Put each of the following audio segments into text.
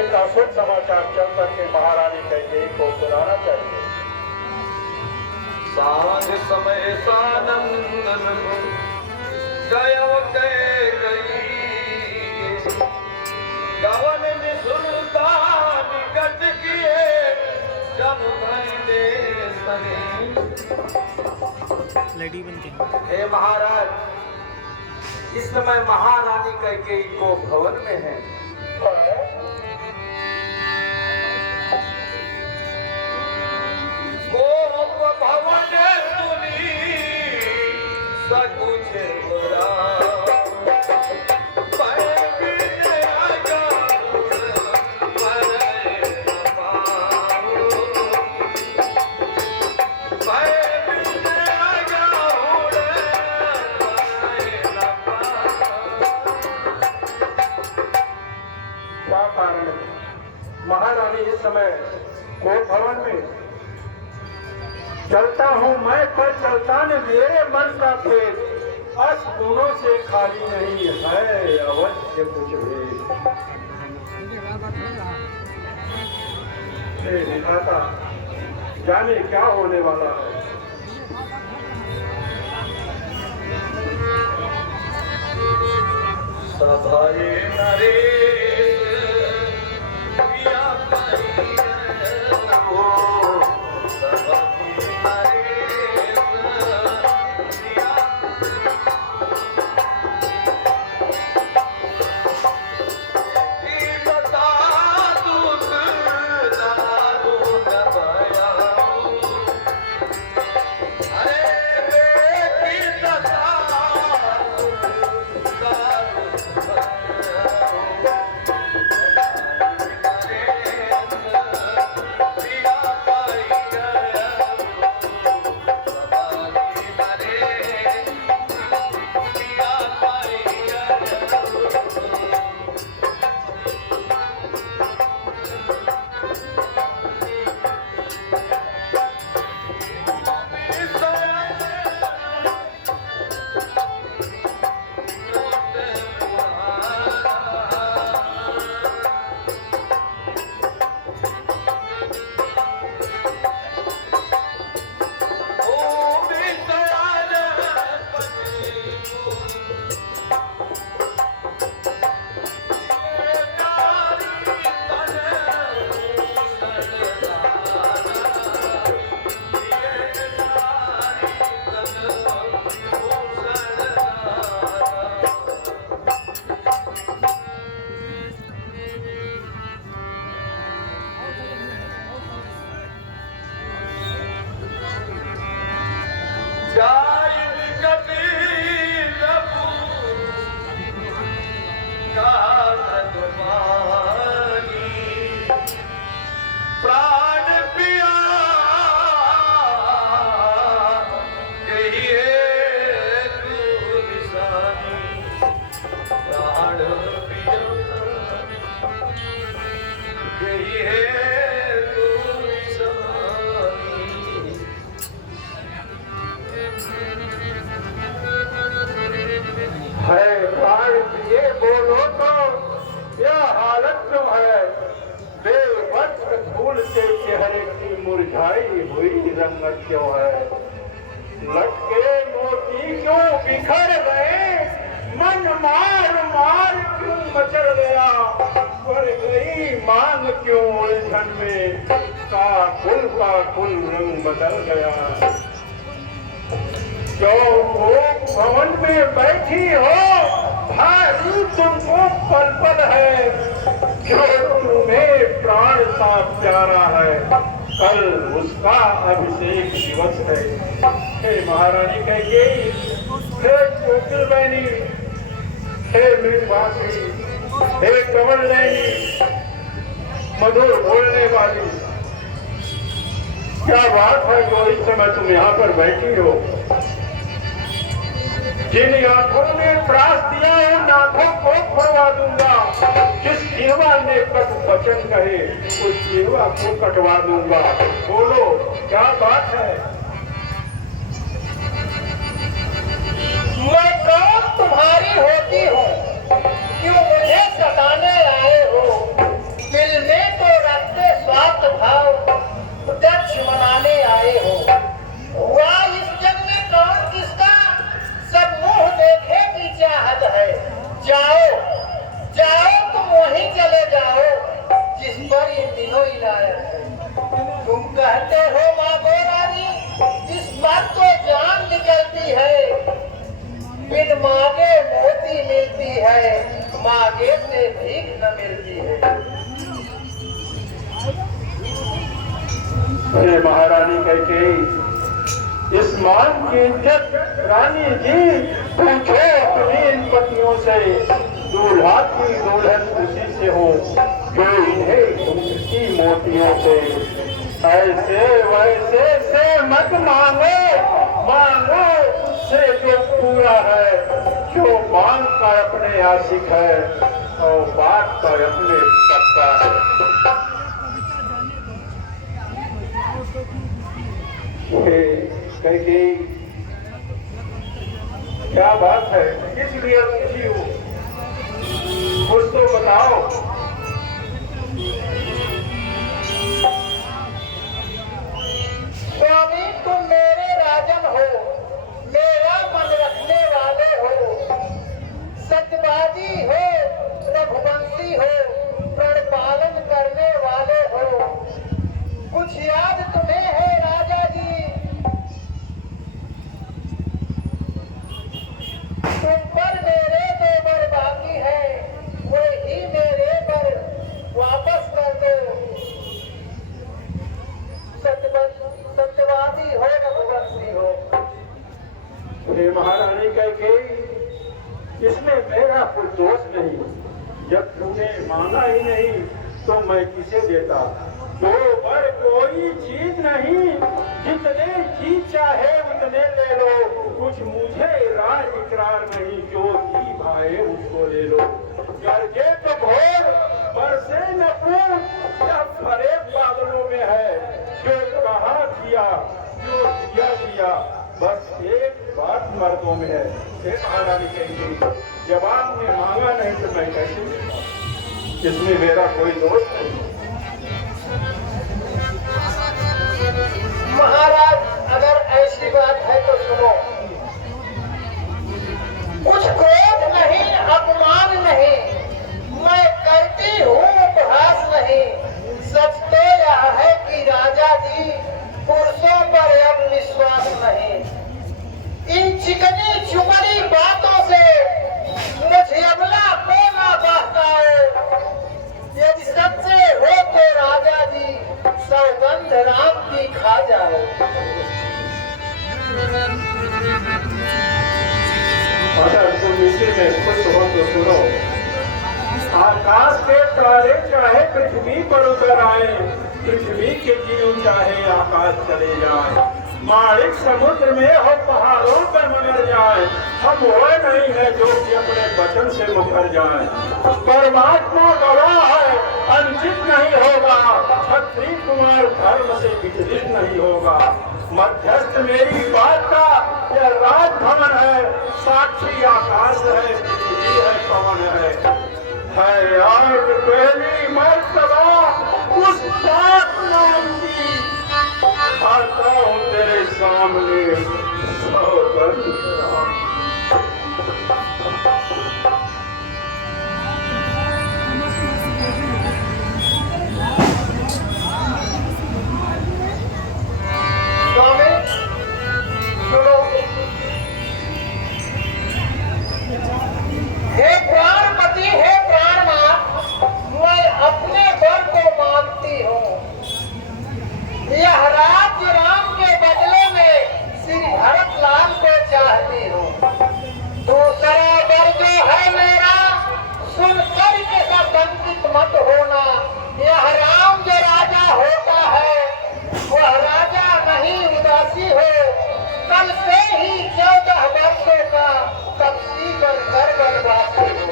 समय का शुभ समाचार चल करके महारानी कैकेयी को बुलाना चाहिए। सांझ समय सानंदन जय कैकेयी गवन सुल्तान गज किए जब भई दे लड़ी बन के। हे महाराज, इस समय महारानी कैकेयी को भवन में है। गोप भवन सुनी सकुच बुरा महारानी इस समय गोप भवन में चलता हूँ मैं, पर चलता ने मेरे मन का खेत अस गुणों से खाली नहीं है, अवश्य कुछ भी दिखाता जाने क्या होने वाला है। सभाए नरे मुरझाई हुई रंगत क्यों है, लटके मोती क्यों बिखर गए, मन मार मार क्यों मचल गया, पड़ गई मांग क्यों उलझन में, का कुल रंग बदल गया। क्यों गोप भवन में बैठी हो, भारी तुमको पल पल है, जो तुम्हें प्राण सा प्यारा है, कल उसका अभिषेक दिवस है। हे महारानी कैकेयी, हे कोकिल बहनी, हे मृगवासी, हे कमल नयनी, मधुर बोलने वाली, क्या बात है जो इस समय तुम यहाँ पर बैठी हो। जिन आंखों ने प्रास दिया उन आंखों को फोड़वा दूंगा, जिस जिह्वा ने कट वचन कहे उस जिह्वा को कटवा दूंगा। बोलो क्या बात है। मैं कौन तुम्हारी होती हूँ, क्यों मुझे सताने आए हो, दिल अरे महारानी कैकेयी, इस मान की इज्जत रानी जी पूछो अपनी इन पतियों से, दूल्हा की दुल्हन उसी से हो जो इन्हें ढूंढती मोतियों से। ऐसे वैसे से मत मांगो, मांगो उससे जो पूरा है, जो मांग का अपने आशिक है और बात का अपने पक्का है। कैकेयी, क्या बात है, किस लिए पूछी हो, कुछ तो बताओ। स्वामी, तुम मेरे राजन हो, मेरा मन रखने वाले हो, सत्यवादी हो, रघुवंशी हो, प्रण पालन करने वाले हो। कुछ याद तुम्हें है राजा जी? तुम पर मेरे 2 बर बाकी है, वही मेरे पर वापस कर दो। सत्यवादी हो, रघुवंशी हो। हे महारानी कैकेयी, इसमें मेरा कोई दोष नहीं। जब तूने मांगा ही नहीं तो मैं किसे देता। 2 बर कोई चीज नहीं, जितने चीज चाहे उतने ले लो। कुछ मुझे राज इकरार नहीं, जो जी भाए उसको ले लो। गर्जे तो घोर बरसे न फूट, या भरे बादलों में है, जो कहा किया जो दिया दिया, बस एक बात मर्दों में है। हे महारानी कैकेयी, जब आपने मांगा नहीं तो मैं कैसे दूंगा? इसमें मेरा कोई दोष नहीं। महाराज, अगर ऐसी बात है तो सुनो। कुछ क्रोध नहीं, अपमान नहीं, मैं करती हूँ उपहास नहीं। सच तो यह है कि राजा जी पुरुषों पर अब विश्वास नहीं। इन चिकनी चुपड़ी बातों से मुझे अबला को ना बहकाओ। यदि सच्चे हो तो राजा जी सौगंध राम की खा जाओ। अगर तुम इसी में खुश हो तो सुनो। आकाश के तारे चाहे पृथ्वी पर उतर आए, पृथ्वी के जीव चाहे आकाश चले जाए, माणिक समुद्र में हो पहाड़ों पर मगर जाए, हम वो नहीं है जो कि अपने वचन से मुकर जाए। परमात्मा गवाह है, अनुचित नहीं होगा, क्षत्रिय कुमार धर्म से विचलित नहीं होगा। मध्यस्थ मेरी बात का यह राजभवन है, साक्षी आकाश है, पृथ्वी है, पवन है आज पहली मर्तबा उस बात नाम की आता हूँ तेरे सामने सौगंध राम। स्वामी सुनो। हे प्राणपति, हे प्राणनाथ, मैं अपने वर को मानती हूँ। यह राज्य राम के बदले में श्री भरत लाल को चाहती हूँ। दूसरा वर जो है मेरा, सुनकर के संकित मत होना। यह राम जो राजा होता है वह राजा नहीं उदासी हो। कल से ही 14 वर्षों का तपसी बनकर बनवासी हो।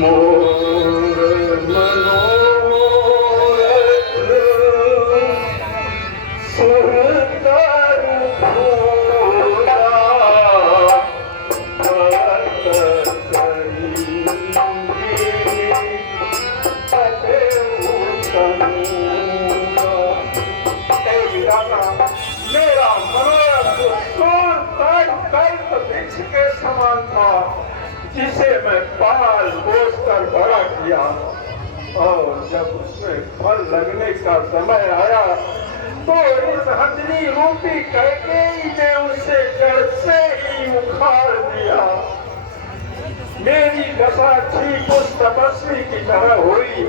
मोर मनोरथ सुरतर भोला, भक्त करीबी अते उत्तमूला। हे विधाता, मेरा मनोरथ सुरतर कल्प वृक्ष के समान था, जिसे मैं पाल पोस कर बड़ा किया, और जब उसमें फल लगने का समय आया तो इस हथनी रूपी कैकेयी ने उसे जड़ से ही उखाड़ दिया। मेरी दशा ठीक उस तपस्वी की तरह हुई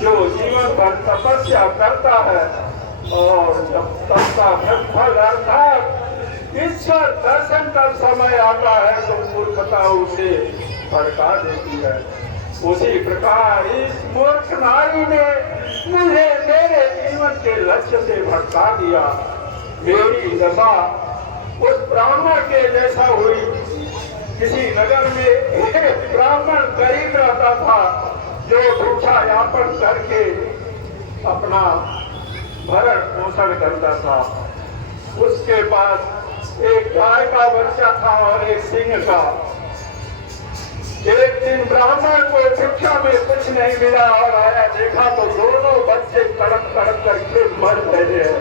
जो जीवन भर तपस्या करता है और जब तप का फल अर्थात ईश्वर दर्शन का समय आता है तो मूर्खता उसे भड़का देती है। उसी प्रकार इस मूर्ख नारी ने मुझे मेरे जीवन के लक्ष्य से भटका दिया। मेरी दशा उस ब्राह्मण के जैसा हुई। किसी नगर में एक ब्राह्मण गरीब रहता था जो भिक्षा यापन करके अपना भरण पोषण करता था। उसके पास एक गाय का बच्चा था और एक सिंह का। एक दिन ब्राह्मण को भिक्षा में कुछ नहीं मिला और आया देखा तो दोनों बच्चे तड़प तड़प करके मर रहे हैं।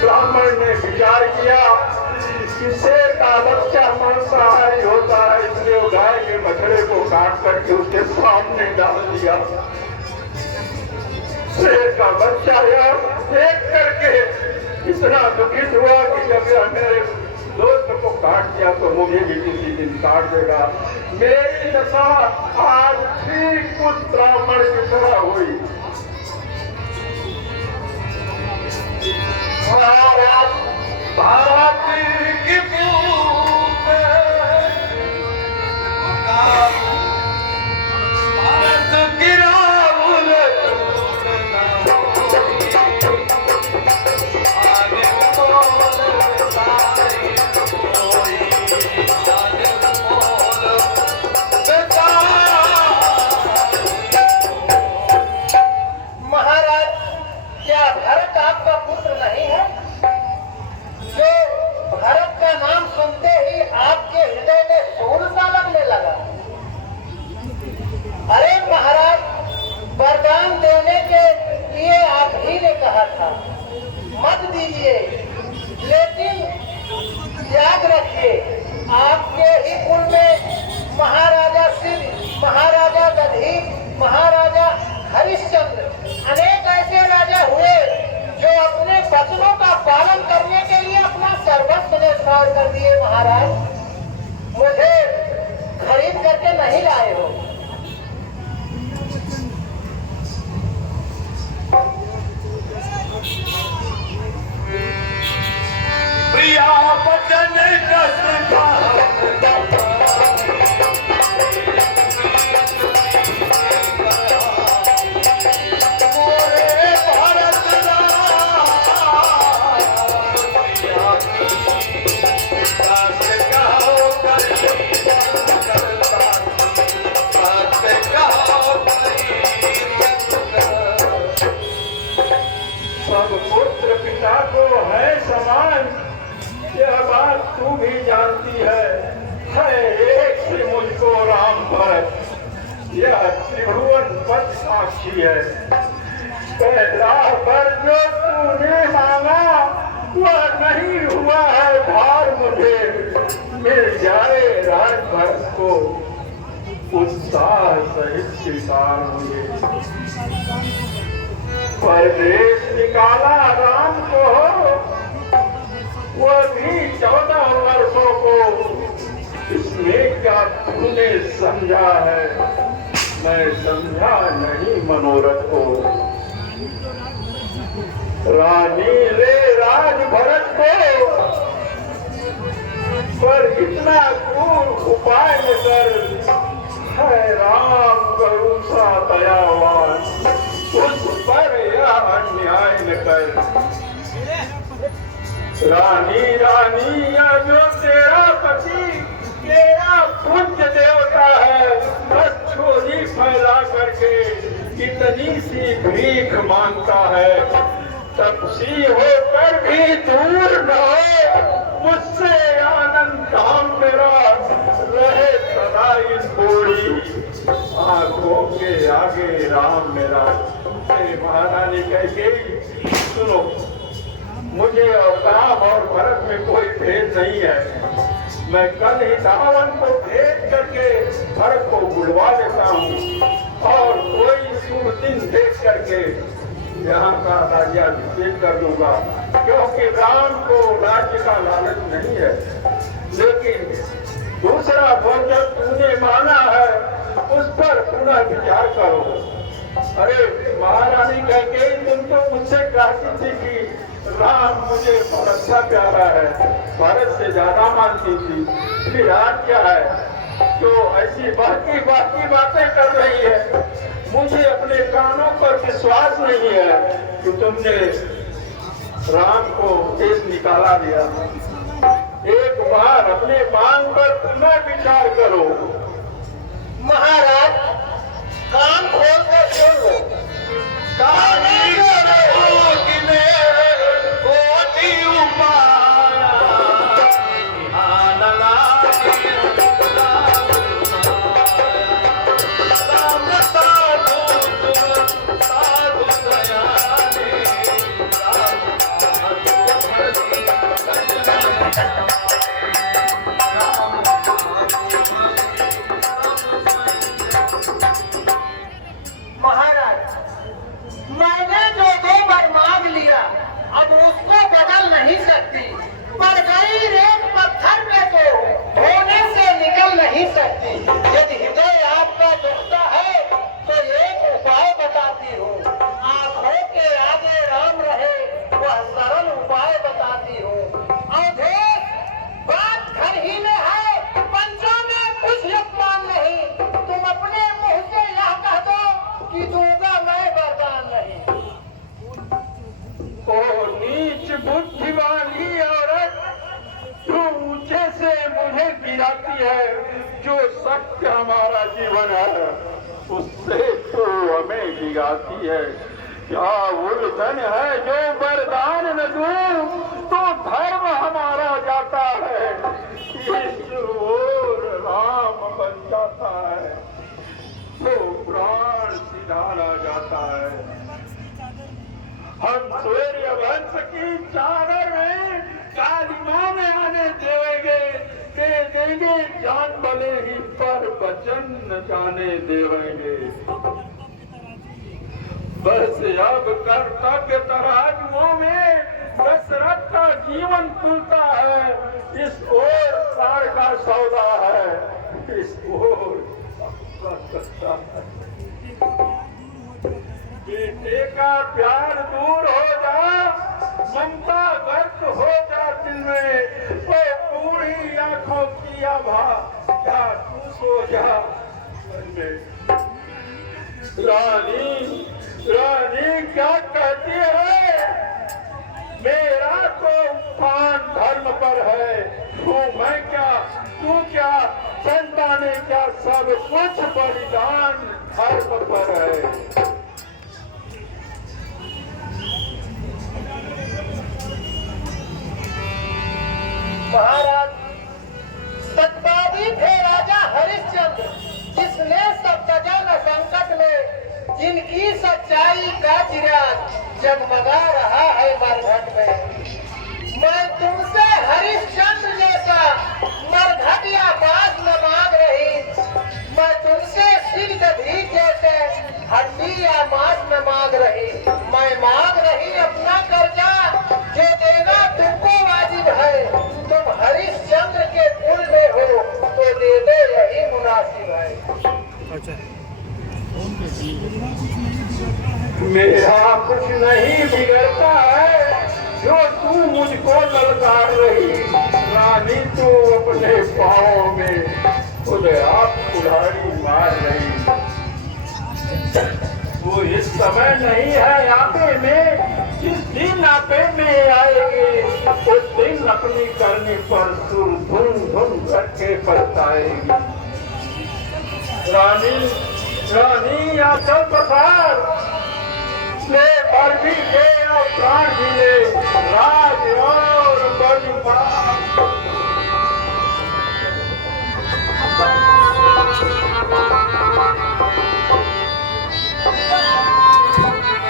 ब्राह्मण ने विचार किया कि शेर का बच्चा मांसाहारी होता है, इसलिए वो गाय के बछड़े को काट करके उसके सामने डाल दिया। शेर का बच्चा यह देख करके इतना दुखित हुआ कि जब यह मेरे दोस्त को काट दिया तो मुझे भी किसी दिन काट देगा। मेरी दशा आज ठीक उस ब्राह्मण की तरह हुई। भारत की पूत भारत की राहुल आगे बोल साई कोई आगे बोल बेटा। महाराज, क्या भरत आपका पुत्र नहीं है जो भरत का नाम सुनते ही आपके हृदय में सूर सा लगने लगा? अरे महाराज, वरदान देने के लिए आप ही ने कहा था मत दीजिए, लेकिन याद रखिए आपके ही कुल में महाराजा शिव, महाराजा दधीच, महाराजा हरिश्चंद्र अनेक ऐसे राजा हुए जो अपने वचनों का पालन करने के लिए अपना सर्वस्व न्यौछावर कर दिए। महाराज, मुझे खरीद करके नहीं लाए हो। प्रिया वचन कसता सब पुत्र पिता को है समान, यह बात तू भी जानती है एक से मुझको राम पर यह त्रिभुवन पद साक्षी है। पहला पर जो तूने मांगा वह नहीं हुआ है भार, मुझे मिल जाए राज भरत को उत्साह सहित किसान मुझे। परदेश निकाला राम को वो भी 14 वर्षों को, इसमें क्या तूने समझा है? मैं समझा नहीं मनोरथ को। रानी ले राज भरत को, पर इतना क्रूर उपाय न कर, है राम करुण सा दयावान, उस पर यह अन्याय न कर। रानी रानी यह जो तेरा पति तेरा पूज्य देवता है, बस छोरी फैला करके इतनी सी भीख मांगता है। तपसी होकर भी दूर न हो मुझसे आनंद धाम मेरा, रहे सदा इस बोड़ी आंखों के आगे राम मेरा। महारानी कह सुनो, मुझे और राम और भरत में कोई भेद नहीं है। मैं कल ही रावण को भेज करके भरत को बुलवा देता हूँ और कोई शुभ दिन देख करके यहाँ का राज्याभिषेक कर दूंगा, क्योंकि राम को राज्य का लालच नहीं है। लेकिन दूसरा वचन तूने माना है उस पर पुनः विचार करो। अरे महारानी कहके तुम तो मुझसे कहती थी कि राम मुझे बहुत अच्छा प्यारा है, भारत से ज्यादा मानती थी, फिर आज क्या है तो ऐसी बाकी बातें कर रही है। मुझे अपने कानों पर विश्वास नहीं है कि तुमने राम को देश निकाला दिया। एक बार अपने मांग पर पुनः विचार करो। महाराज कान खोल कर सुन लो। मैंने जो 2 बार मांग लिया अब उसको बदल नहीं सकती, पर गई रेत पत्थर में तो होने से निकल नहीं सकती। यदि हृदय आपका दुखता है तो एक उपाय बताती हूँ। आंखों के आगे राम रहे वह सरल उपाय बताती हूँ। अवधेश बात घर ही में है, पंचों में कुछ अपमान नहीं। तुम अपने मुंह से यह कह दो कि दूंगा मैं वरदान नहीं। ओ नीच बुद्धि वाली औरत, तू ऊंचे से मुझे गिराती है। जो सत्य हमारा जीवन है उससे तो हमें गिराती है। क्या उल्टन है जो वरदान न दूं तो धर्म हमारा जाता है, इस ओर राम बन जाता है तो प्राण सिधारा जाता है। हम सूर्य वंश की चादर में कालिमा में आने देंगे जान भले ही पर वचन न जाने देवेंगे। बस अब कर्तव्य तराजुओं में दशरथ का जीवन खुलता है। इस ओर सार का सौदा है, इस ओर सत्ता है। बेटे का प्यार दूर हो जा, ममता व्यक्त हो जा दिल में, वो बूढ़ी आंखों की आभा क्या तू सो जा मन में। रानी रानी क्या कहती है, मेरा तो उत्थान धर्म पर है, मैं क्या तू क्या, संतानें क्या, सब कुछ बलिदान धर्म पर है। महाराज सत्पादी थे राजा हरिश्चंद्र, जिसने सप्तजन संकट में जिनकी सच्चाई का चिराग जगमगा रहा है मरघट में। मैं तुमसे हरिश्चंद्र जैसा मरघट या बास न मांग रही, मैं तुमसे सिर गधी जैसे हड्डी या मांस न मांग रही। मैं मांग रही अपना कर्जा जो देना तुमको वाजिब है। तुम हरिश्चंद्र के कुल में हो तो दे दो, यही मुनासिब है। अच्छा मेरा कुछ नहीं बिगड़ता है जो तू मुझको ललकार रही। रानी तो अपने पाँव में खुद आप कुल्हाड़ी मार रही। वो इस समय नहीं है आपे में, जिस दिन आपे में आएगी उस दिन अपनी करनी पर सुर धुन धुन करके पछताएगी। रानी रानी या चल पसार ले और भी ले और प्राण भी ले, राज और बलिदान।